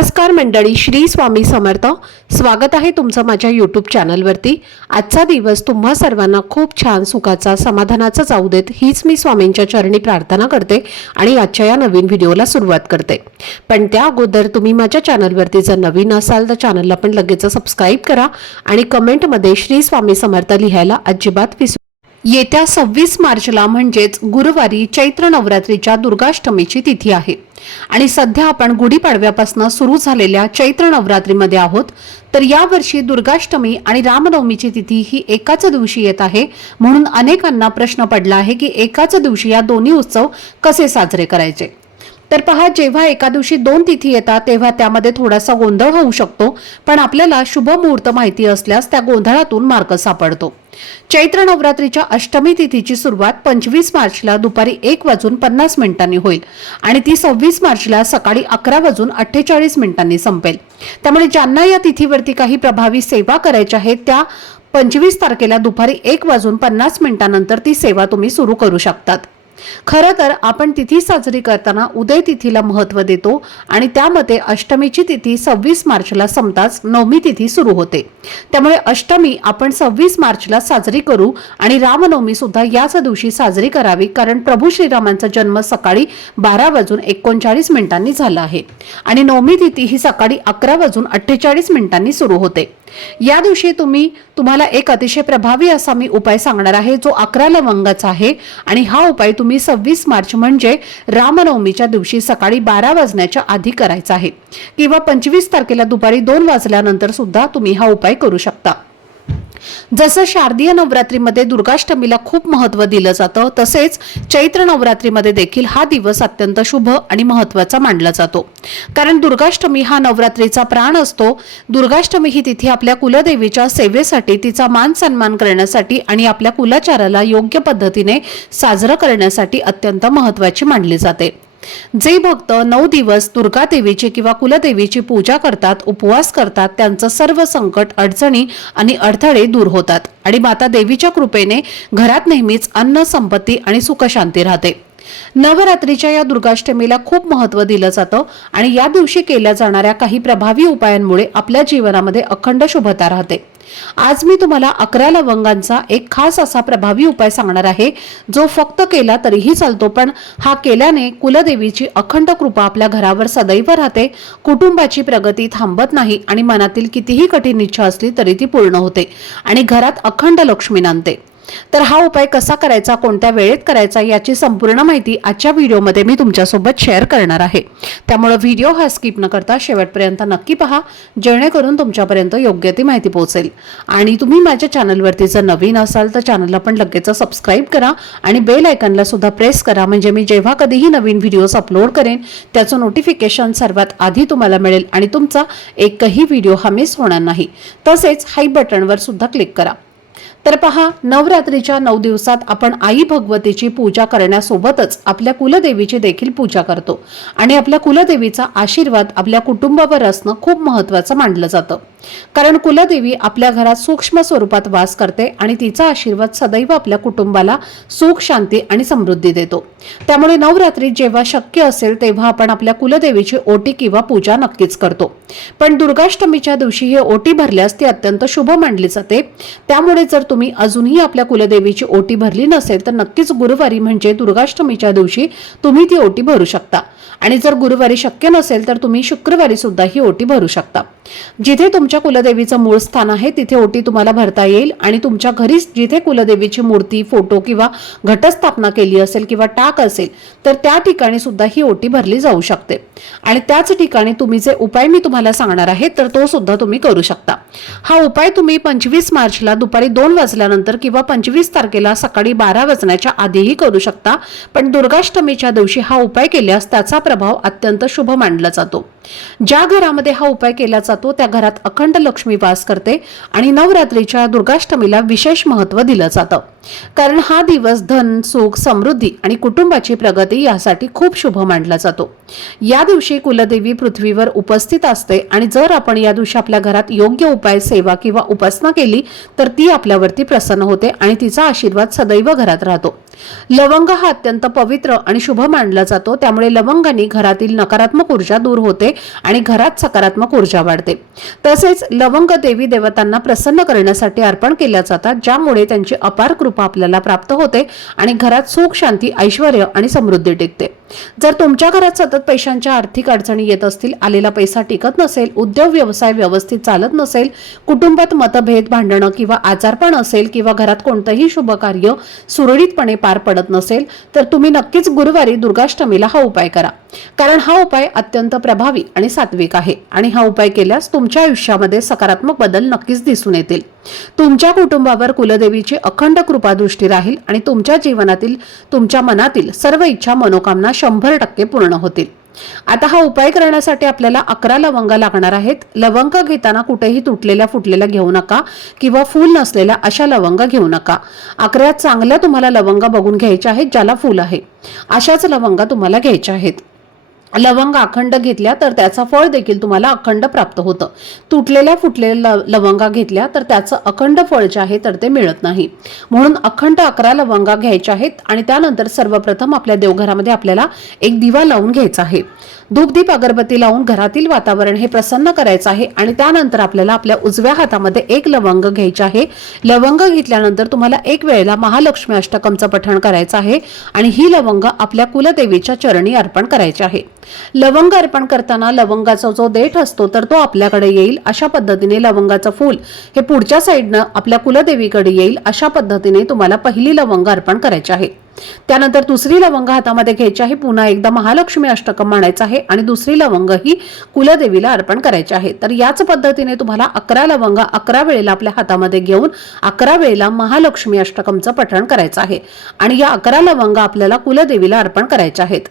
नमस्कार मंडळी, श्री स्वामी समर्थ. स्वागत आहे तुमचं माझ्या यूट्यूब चॅनलवरती. आजचा दिवस तुम्हा सर्वांना खूप छान, सुखाचा, समाधानाचा जाऊ देत, हीच मी स्वामींच्या चरणी प्रार्थना करते आणि आजच्या या नवीन व्हिडिओला सुरुवात करते. पण त्या अगोदर तुम्ही माझ्या चॅनलवरती जर नवीन असाल तर चॅनलला पण लगेच सबस्क्राईब करा आणि कमेंटमध्ये श्री स्वामी समर्थ लिहायला अजिबात विसरू. येत्या 26 मार्चला म्हणजेच गुरुवारी चैत्र नवरात्रीच्या दुर्गाष्टमीची तिथी आहे आणि सध्या आपण गुढीपाडव्यापासून सुरू झालेल्या चैत्र नवरात्रीमध्ये आहोत. तर यावर्षी दुर्गाष्टमी आणि रामनवमीची तिथी ही एकाच दिवशी येत आहे, म्हणून अनेकांना प्रश्न पडला आहे की एकाच दिवशी या दोन्ही उत्सव कसे साजरे करायचे. तर पहा, जेव्हा एका दिवशी दोन तिथी येतात तेव्हा त्यामध्ये थोडासा गोंधळ होऊ शकतो, पण आपल्याला शुभ मुहूर्त माहिती असल्यास त्या गोंधळातून मार्ग सापडतो. चैत्र नवरात्रीच्या अष्टमी तिथीची सुरुवात 25 मार्चला दुपारी 1:50 होईल आणि ती 26 मार्चला सकाळी 11:48 संपेल. त्यामुळे ज्यांना या तिथीवरती काही प्रभावी सेवा करायच्या आहेत त्या 25 तारखेला दुपारी 1:50 नंतर ती सेवा तुम्ही सुरू करू शकतात. खरं तर आपण तिथी साजरी करताना उदय तिथीला महत्त्व देतो आणि त्यामध्ये अष्टमीची तिथी 26 मार्चला संपताच नवमी तिथी सुरू होते. त्यामुळे अष्टमी आपण 26 मार्चला साजरी करू आणि रामनवमी सुद्धा याच दिवशी साजरी करावी, कारण प्रभू श्रीरामांचा जन्म सकाळी 12:39 झाला आहे आणि नवमी तिथी ही सकाळी 11:48 सुरू होते. या दिवशी तुम्हाला एक अतिशय प्रभावी असा मी उपाय सांगणार आहे, जो 11 लवंगाचा आहे आणि हा उपाय तुम्ही 26 मार्च म्हणजे रामनवमीच्या दिवशी सकाळी 12 वाजण्याच्या आधी करायचा आहे किंवा 25 तारखेला दुपारी 2 वाजल्यानंतर सुद्धा तुम्ही हा उपाय करू शकता. जसं शारदीय नवरात्रीमध्ये दुर्गाष्टमीला खूप महत्त्व दिलं जातं, तसेच चैत्र नवरात्रीमध्ये देखील हा दिवस अत्यंत शुभ आणि महत्त्वाचा मानला जातो, कारण दुर्गाष्टमी हा नवरात्रीचा प्राण असतो. दुर्गाष्टमी ही तिथी आपल्या कुलदेवीच्या सेवेसाठी, तिचा मान सन्मान करण्यासाठी आणि आपल्या कुलाचाराला योग्य पद्धतीने साजरं करण्यासाठी अत्यंत महत्त्वाची मानली जाते. जे भक्त 9 दिवस दुर्गा देवीची किंवा कुलदेवीची पूजा करतात, उपवास करतात, त्यांचं सर्व संकट, अडचणी आणि अडथळे दूर होतात आणि माता देवीच्या कृपेने घरात नेहमीच अन्न, संपत्ती आणि सुखशांती राहते. नवरात्रीच्या या दुर्गाष्टमीला खूप महत्त्व दिलं जातं आणि या दिवशी केल्या जाणाऱ्या काही प्रभावी उपायांमुळे आपल्या जीवनामध्ये अखंड शुभता राहते. आज मी तुम्हाला 11 लवंगांचा एक खास असा प्रभावी उपाय सांगणार आहे, जो फक्त केला तरीही चालतो, पण हा केल्याने कुलदेवीची अखंड कृपा आपल्या घरावर सदैव राहते, कुटुंबाची प्रगती थांबत नाही आणि मनातील कितीही कठीण इच्छा असली तरी ती पूर्ण होते आणि घरात अखंड लक्ष्मी नांदते. तर हा उपाय कसा करायचा, कोणत्या वेळेत करायचा, याची संपूर्ण माहिती आजच्या व्हिडिओमध्ये मी तुमच्यासोबत शेअर करणार आहे. त्यामुळे व्हिडिओ हा स्किप न करता शेवटपर्यंत नक्की पहा, जेणेकरून तुमच्यापर्यंत योग्य ती माहिती पोहोचेल. आणि तुम्ही माझ्या चॅनलवरती जर नवीन असाल तर चॅनलला पण लगेच सबस्क्राईब करा आणि बेल आयकॉनला सुद्धा प्रेस करा, म्हणजे मी जेव्हा कधीही नवीन व्हिडिओज अपलोड करेन त्याचं नोटिफिकेशन सर्वात आधी तुम्हाला मिळेल आणि तुमचा एकही व्हिडिओ हा मिस होणार नाही. तसेच हाय बटनवर सुद्धा क्लिक करा. तर पहा, नवरात्रीच्या 9 दिवसात आपण आई भगवतीची पूजा करण्यासोबतच आपल्या कुलदेवीची देखील पूजा करतो आणि आपल्या कुलदेवीचा आशीर्वाद आपल्या कुटुंबावर असणं खूप महत्त्वाचं मानलं जातं, कारण कुलदेवी आपल्या घरात सूक्ष्म स्वरूपात वास करते आणि तिचा आशीर्वाद सदैव आपल्या कुटुंबाला सुख, शांती आणि समृद्धी देतो. त्यामुळे नवरात्रीत जेव्हा शक्य असेल तेव्हा आपण आपल्या कुलदेवीची ओटी किंवा पूजा नक्कीच करतो, पण दुर्गाष्टमीच्या दिवशी ही ओटी भरल्यास ती अत्यंत शुभ मानली जाते. त्यामुळे जर तुम्ही अजूनही आपल्या कुलदेवीची ओटी भरली नसेल तर नक्कीच गुरुवारी म्हणजे दुर्गाष्टमीच्या दिवशी तुम्ही ती ओटी भरू शकता आणि जर गुरुवारी शक्य नसेल तर तुम्ही शुक्रवारी सुद्धा ही ओटी भरू शकता. जिथे तुमच्या कुलदेवीचं मूळ स्थान आहे तिथे ओटी तुम्हाला भरता येईल आणि तुमच्या घरी जिथे कुलदेवीची मूर्ती, फोटो किंवा घटस्थापना केली असेल किंवा टाक असेल तर त्या ठिकाणी सुद्धा ही ओटी भरली जाऊ शकते आणि त्याच ठिकाणी तुम्ही जे उपाय मी तुम्हाला सांगणार आहे तर तो सुद्धा तुम्ही करू शकता. हा उपाय तुम्ही 25 मार्चला दुपारी 2 वाजल्यानंतर किंवा 25 तारखेला सकाळी 12 वाजण्याच्या आधीही करू शकता, पण दुर्गाष्टमीच्या दिवशी हा उपाय केल्यास त्याचा प्रभाव अत्यंत शुभ मानला जातो. ज्या घरामध्ये हा उपाय केला जातो त्या घरात अखंड लक्ष्मी वास करते आणि नवरात्रीच्या दुर्गाष्टमीला विशेष महत्त्व दिलं जातं. कारण हा दिवस धन, सुख, समृद्धी आणि कुटुंबाची प्रगती यासाठी खूप शुभ मानला जातो। या दिवशी कुलदेवी पृथ्वीवर उपस्थित असते आणि जर आपण या दिवशी आपल्या घरात योग्य उपाय, सेवा किंवा उपासना केली तर ती आपल्यावरती प्रसन्न होते आणि तिचा आशीर्वाद सदैव घरात राहतो। लवंग हा अत्यंत पवित्र आणि शुभ मानला जातो, त्यामुळे लवंगाने घरातील नकारात्मक ऊर्जा दूर होते आणि घरात सकारात्मक ऊर्जा वाढते। तसेच लवंग देवी देवतांना प्रसन्न करण्यासाठी अर्पण केल्या जातात, ज्यामुळे त्यांची अपार कृपा आपल्याला प्राप्त होते आणि घरात सुख, शांती, ऐश्वर्य आणि समृद्धी टिकते। जर तुमच्या घरात सतत पैशांच्या आर्थिक अडचणी येत असतील, आलेला पैसा टिकत नसेल, उद्योग व्यवसाय व्यवस्थित चालत नसेल, कुटुंबात मतभेद, भांडणं किंवा आजारपण असेल किंवा घरात कोणतेही शुभ कार्य सुरळीतपणे पार पडत नसेल, तर तुम्ही नक्कीच गुरुवारी दुर्गाष्टमीला हा उपाय करा। कारण हा उपाय अत्यंत प्रभावी आणि सात्विक आहे आणि हा उपाय केल्यास तुमच्या आयुष्यामध्ये सकारात्मक बदल नक्कीच दिसून येतील। तुमच्या कुटुंबावर कुलदेवीची अखंड कृपा दृष्टी राहील आणि तुमच्या जीवनातील, तुमच्या मनातील सर्व इच्छा, मनोकामना 100% पूर्ण होतील। आता हा उपाय करण्यासाठी आपल्याला 11 लवंगा लागणार आहेत। लवंग घेताना कुठेही तुटलेल्या, फुटलेल्या घेऊ नका किंवा फूल नसलेल्या अशा लवंगा घेऊ नका। 11 चांगल्या तुम्हाला लवंगा बघून घ्यायच्या आहेत, ज्याला फूल आहे अशाच लवंगा तुम्हाला घ्यायच्या आहेत। लवंग अखंड घेतल्या तर त्याचा फळ देखील तुम्हाला अखंड प्राप्त होतं। तुटलेल्या, फुटलेल्या लवंगा घेतल्या तर त्याचं अखंड फळ जे आहे तर ते मिळत नाही। म्हणून अखंड 11 लवंगा घ्यायच्या आहेत आणि त्यानंतर सर्वप्रथम आपल्या देवघरामध्ये आपल्याला एक दिवा लावून घ्यायचा आहे। धूपदीप अगरबत्ती लावून घरातील वातावरण हे प्रसन्न करायचं आहे आणि त्यानंतर आपल्याला आपल्या उजव्या हातामध्ये एक लवंग घ्यायचे आहे। लवंग घेतल्यानंतर तुम्हाला एक वेळेला महालक्ष्मी अष्टकमचं पठण करायचं आहे आणि ही लवंग आपल्या कुलदेवीच्या चरणी अर्पण करायची आहे। लवंग अर्पण करताना लवंगाचा जो देठ असतो तर तो आपल्याकडे येईल, अशा पद्धतीने लवंगाचं फूल हे पुढच्या साईडनं आपल्या कुलदेवीकडे येईल, अशा पद्धतीने तुम्हाला पहिली लवंग अर्पण करायची आहे। त्यानंतर दुसरी लवंग हातामध्ये घ्यायची आहे, पुन्हा एकदा महालक्ष्मी अष्टकम म्हणायचं आहे आणि दुसरी लवंग ही कुलदेवीला अर्पण करायची आहे। तर याच पद्धतीने तुम्हाला 11 लवंगा 11 वेळेला आपल्या हातामध्ये घेऊन 11 वेळेला महालक्ष्मी अष्टकमचं पठण करायचं आहे आणि या 11 लवंगा आपल्याला कुलदेवीला अर्पण करायच्या आहेत।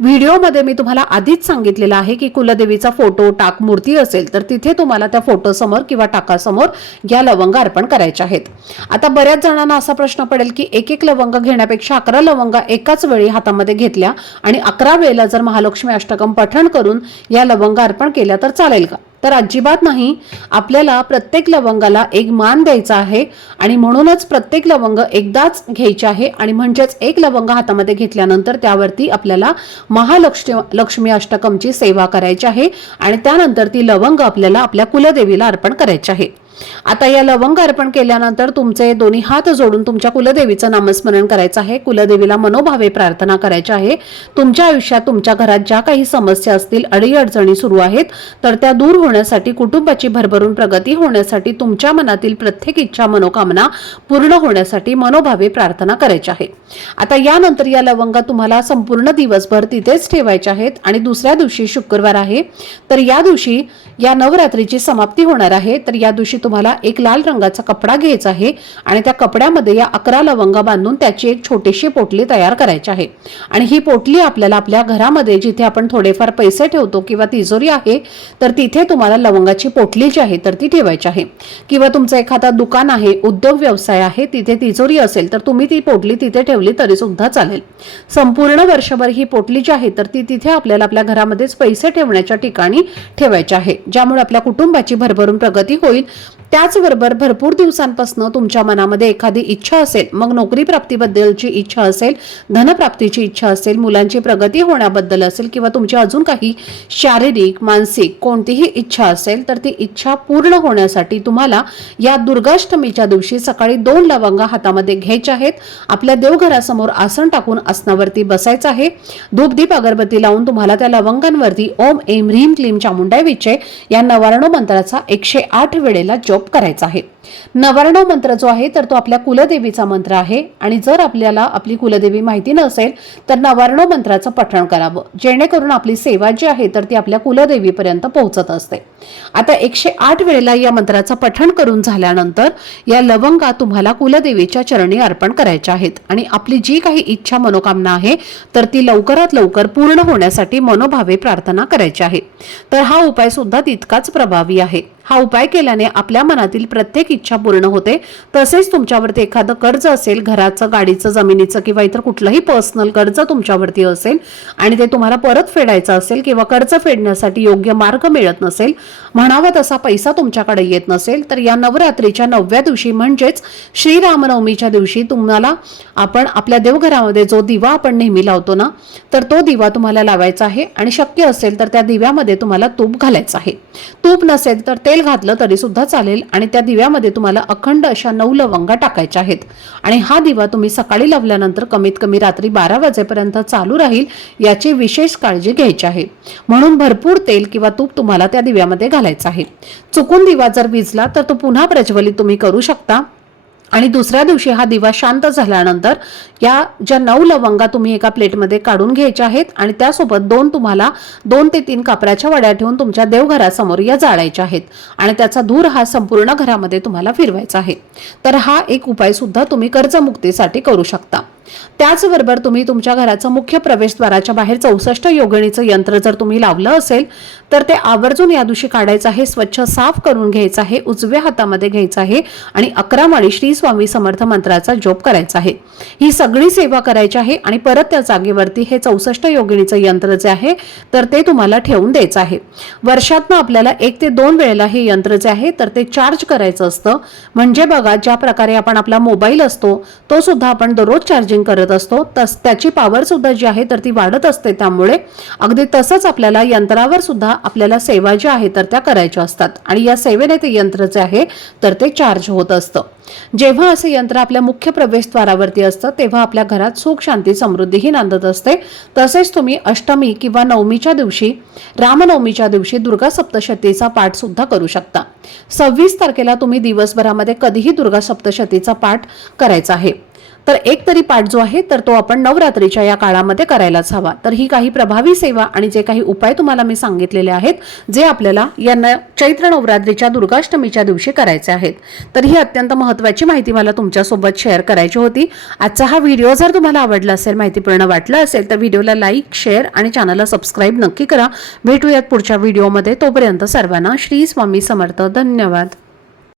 व्हिडिओमध्ये मी तुम्हाला आधीच सांगितलेलं आहे की कुलदेवीचा फोटो, टाक, मूर्ती असेल तर तिथे तुम्हाला त्या फोटो समोर किंवा टाकासमोर या लवंगा अर्पण करायच्या आहेत। आता बऱ्याच जणांना असा प्रश्न पडेल की एक लवंग घेण्यापेक्षा 11 लवंगा एकाच वेळी हातामध्ये घेतल्या आणि 11 वेळेला जर महालक्ष्मी अष्टकम पठण करून या लवंगा अर्पण केल्या तर चालेल का? तर अजिबात नाही। आपल्याला प्रत्येक लवंगाला एक मान द्यायचा आहे आणि म्हणूनच प्रत्येक लवंग एकदाच घ्यायची आहे आणि म्हणजेच एक लवंग हातामध्ये घेतल्यानंतर त्यावरती आपल्याला महालक्ष्मी अष्टकमची सेवा करायची आहे आणि त्यानंतर ती लवंग आपल्याला आपल्या कुलदेवीला अर्पण करायची आहे। आता या लवंग अर्पण केल्यानंतर तुमचे दोन्ही हात जोडून तुमच्या कुलदेवीचं नामस्मरण करायचं आहे। कुलदेवीला मनोभावे प्रार्थना करायची आहे। तुमच्या आयुष्यात, तुमच्या घरात ज्या काही समस्या असतील, अडीअडचणी सुरू आहेत तर त्या दूर होण्यासाठी, कुटुंबाची भरभरून प्रगती होण्यासाठी, तुमच्या मनातील प्रत्येक इच्छा, मनोकामना पूर्ण होण्यासाठी मनोभावे प्रार्थना करायची आहे। आता यानंतर या लवंगा तुम्हाला संपूर्ण दिवसभर तिथेच ठेवायच्या आहेत आणि दुसऱ्या दिवशी शुक्रवार आहे तर या दिवशी या नवरात्रीची समाप्ती होणार आहे। तर या दिवशी तुम्हाला एक लाल रंगाचा कपडा घ्यायचा आहे आणि त्या कपड्यामध्ये या 11 लवंगा बांधून त्याची एक छोटीशी पोटली तयार करायची आहे आणि ही पोटली आपल्याला आपल्या घरामध्ये जिथे आपण थोडेफार पैसे ठेवतो किंवा तिजोरी आहे तर तिथे तुम्हाला लवंगाची पोटली जी आहे तर ती ठेवायची आहे। किंवा तुमचं एखादा दुकान आहे, उद्योग व्यवसाय आहे, तिथे तिजोरी असेल तर तुम्ही ती पोटली तिथे ठेवली तरी सुद्धा चालेल। संपूर्ण वर्षभर ही पोटली जी आहे तर ती तिथे आपल्याला आपल्या घरामध्येच पैसे ठेवण्याच्या ठिकाणी ठेवायची आहे, ज्यामुळे आपल्या कुटुंबाची भरभरून प्रगती होईल। त्याचबरोबर भरपूर दिवसांपासून तुमच्या मनामध्ये एखादी इच्छा असेल, मग नोकरी प्राप्तीबद्दलची इच्छा असेल, धनप्राप्तीची इच्छा असेल, मुलांची प्रगती होण्याबद्दल असेल किंवा तुमची अजून काही शारीरिक, मानसिक कोणतीही इच्छा असेल तर ती इच्छा पूर्ण होण्यासाठी तुम्हाला या दुर्गाष्टमीच्या दिवशी सकाळी 2 लवंगा हातामध्ये घ्यायच्या आहेत। आपल्या देवघरासमोर आसन टाकून आसनावरती बसायचं आहे। धूपदीप अगरबत्ती लावून तुम्हाला त्या लवंगांवरती ओम ऐं ह्रीं क्लीं चामुंडाय विचे या नवार्णव मंत्राचा 108 वेळेला जप करायचा आहे। नवार्णव मंत्र जो आहे तर तो आपल्या कुलदेवीचा मंत्र आहे आणि जर आपल्याला आपली कुलदेवी माहिती नसेल तर नवार्णव मंत्राचं पठण करावं, जेणेकरून आपली सेवा जी आहे तर ती आपल्या कुलदेवीपर्यंत पोहोचत असते। आता 108 वेळेला या मंत्राचं पठण करून झाल्यानंतर या लवंगा तुम्हाला कुलदेवीच्या चरणी अर्पण करायच्या आहेत आणि आपली जी काही इच्छा, मनोकामना आहे तर ती लवकरात लवकर पूर्ण होण्यासाठी मनोभावे प्रार्थना करायची आहे। तर हा उपाय सुद्धा तितकाच प्रभावी आहे। हा उपाय केल्याने आपल्या मनातील प्रत्येक इच्छा पूर्ण होते. तसेच तुमच्यावरती एखादं कर्ज असेल, घराचं, गाडीचं, जमिनीचं किंवा इतर कुठलंही पर्सनल कर्ज तुमच्यावरती असेल आणि ते तुम्हाला परत फेडायचं असेल किंवा कर्ज फेडण्यासाठी योग्य मार्ग मिळत नसेल, म्हणावा तसा पैसा तुमच्याकडे येत नसेल, तर या नवरात्रीच्या 9व्या दिवशी म्हणजेच श्रीरामनवमीच्या दिवशी तुम्हाला आपण आपल्या देवघरामध्ये जो दिवा आपण नेहमी लावतो ना, तर तो दिवा तुम्हाला लावायचा आहे आणि शक्य असेल तर त्या दिव्यामध्ये तुम्हाला तूप घालायचं आहे. तूप नसेल तर तेल घातलं तरी सुद्धा चालेल आणि त्या दिव्यामध्ये तुम्हाला अखंड अशा 9 लवंगा टाकायच्या आहेत आणि हा दिवा तुम्ही सकाळी लावल्यानंतर कमीत कमी रात्री 12 वाजेपर्यंत चालू राहील याची विशेष काळजी घ्यायची आहे. म्हणून भरपूर तेल किंवा तूप तुम्हाला त्या दिव्यामध्ये घालायचं आहे. चुकून दिवा जर विझला तर तो पुन्हा प्रज्वलित तुम्ही करू शकता आणि दुसऱ्या दिवशी हा दिवा शांत झाल्यानंतर या ज्या 9 लवंगा तुम्ही एका प्लेटमध्ये काढून घ्यायच्या आहेत आणि त्यासोबत तुम्हाला 2 ते 3 कापराच्या वड्या ठेवून तुमच्या देवघरासमोर या जाळायच्या आहेत आणि त्याचा धूर हा संपूर्ण घरामध्ये तुम्हाला फिरवायचा आहे. तर हा एक उपाय सुद्धा तुम्ही कर्जमुक्तीसाठी करू शकता. त्याचबरोबर तुम्ही तुमच्या घराचं मुख्य प्रवेशद्वाराच्या बाहेर 64 योगिनीचं यंत्र जर तुम्ही लावलं असेल तर ते आवर्जून या दिवशी काढायचं आहे, स्वच्छ साफ करून घ्यायचं आहे, उजव्या हातामध्ये घ्यायचं आहे आणि 11 माळी श्री स्वामी समर्थ मंत्राचा जप करायचा आहे. ही सगळी सेवा करायची आहे आणि परत त्या जागेवरती हे 64 योगिनीचं यंत्र जे आहे तर ते तुम्हाला ठेवून द्यायचं आहे. वर्षातनं आपल्याला 1 ते 2 वेळेला हे यंत्र जे आहे तर ते चार्ज करायचं असतं. म्हणजे बघा, ज्या प्रकारे आपण आपला मोबाईल असतो तो सुद्धा आपण दररोज चार्जिंग करत असतो, त्याची पॉवर सुद्धा जी आहे तर ती वाढत असते. त्यामुळे अगदी तसंच आपल्याला यंत्रावर सुद्धा आपल्याला सेवा जी आहे तर त्या करायच्या असतात आणि या सेवेने ते यंत्र जे आहे तर ते चार्ज होत असतं. जेव्हा असे यंत्र आपल्या मुख्य प्रवेशद्वारावरती असतं तेव्हा आपल्या घरात सुख, शांती, समृद्धीही नांदत असते. तसेच तुम्ही अष्टमी किंवा नवमीच्या दिवशी, रामनवमीच्या दिवशी दुर्गा सप्तशतीचा पाठ सुद्धा करू शकता. 26 तारखेला तुम्ही दिवसभरामध्ये कधीही दुर्गा सप्तशतीचा पाठ करायचा आहे. तर एक तरी पाठ जो आहे तर तो आपण नवरात्रीच्या या काळामध्ये करायलाच हवा. तर ही काही प्रभावी सेवा आणि जे काही उपाय तुम्हाला मी सांगितलेले आहेत जे आपल्याला या चैत्र नवरात्रीच्या दुर्गाष्टमीच्या दिवशी करायचे आहेत. तर ही अत्यंत महत्त्वाची माहिती मला तुमच्यासोबत शेअर करायची होती. आजचा हा व्हिडिओ जर तुम्हाला आवडला असेल, माहितीपूर्ण वाटला असेल तर व्हिडिओला लाईक, शेअर आणि चॅनलला सबस्क्राईब नक्की करा. भेटूयात पुढच्या व्हिडिओमध्ये. तोपर्यंत सर्वांना श्री स्वामी समर्थ. धन्यवाद.